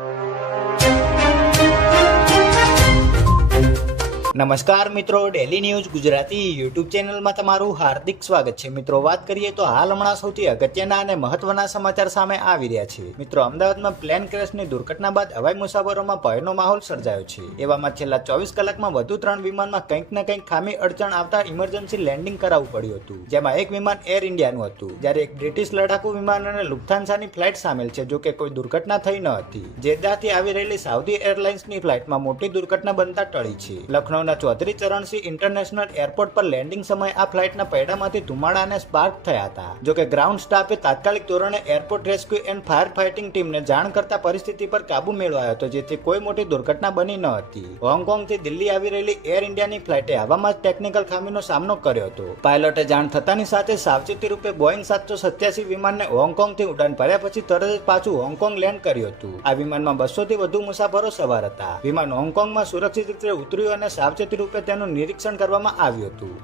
you. નમસ્કાર મિત્રો daily news Gujarati YouTube ચેનલમાં તમારું હાર્દિક સ્વાગત છે. મિત્રો, વાત કરીએ તો હાલ હમણાં સૌથી અગત્યના અને મહત્વના સમાચાર સામે આવી રહ્યા છે. મિત્રો, અમદાવાદમાં પ્લેન ક્રેશની દુર્ઘટના બાદ હવાઈ મુસાફરોમાં ભયનો માહોલ સર્જાયો છે. એવામાં છેલ્લા ચોવીસ કલાકમાં વધુ ત્રણ વિમાનમાં કંઈક ને કંઈક ખામી અડચણ આવતા ઇમરજન્સી લેન્ડિંગ કરાવવું પડ્યું હતું. જેમાં એક વિમાન એર ઇન્ડિયાનું હતું. જ્યારે એક બ્રિટિશ લડાકુ વિમાન અને લુફ્થાન્સાની ફ્લાઇટ સામેલ છે જો કે કોઈ દુર્ઘટના થઈ ન હતી. જેદાથી આવી રહેલી સાઉદી એરલાઇન્સની ફ્લાઇટમાં મોટી દુર્ઘટના બનતા ટળી છે. લખનૌના ચૌધરી ચરણસિંહ ઇન્ટરનેશનલ એરપોર્ટ પર લેન્ડિંગ સમયે આ ફ્લાઇટના પૈડામાંથી ધુમાડા સ્પાર્ક થયા હતા. જો કે ગ્રાઉન્ડ સ્ટાફે તાત્કાલિક ધોરણે airport rescue and fire fighting ટીમને જાણ કરતા પરિસ્થિતિ પર કાબુ મેળવાયો હતો, જેથી કોઈ મોટી દુર્ઘટના બની ન હતી. હોંગકોંગથી દિલ્હી આવી રહેલી એર ઇન્ડિયાની ફ્લાઇટે હવામાં જ ટેકનિકલ ખામીનો સામનો કર્યો હતો. પાયલોટે જાણ થતાની સાથે સાવચેતી રૂપે બોઈંગ સાતસો સત્યાસી વિમાનને હોંગકોંગથી ઉડાન ભર્યા પછી તરત જ પાછું હોંગકોંગ લેન્ડ કર્યું હતું. આ વિમાનમાં બસો થી વધુ મુસાફરો સવાર હતા. વિમાન હોંગકોંગમાં સુરક્ષિત રીતે ઉતર્યું અને સાવચેતી રૂપે તેનું નિરીક્ષણ કરવામાં આવ્યું હતું.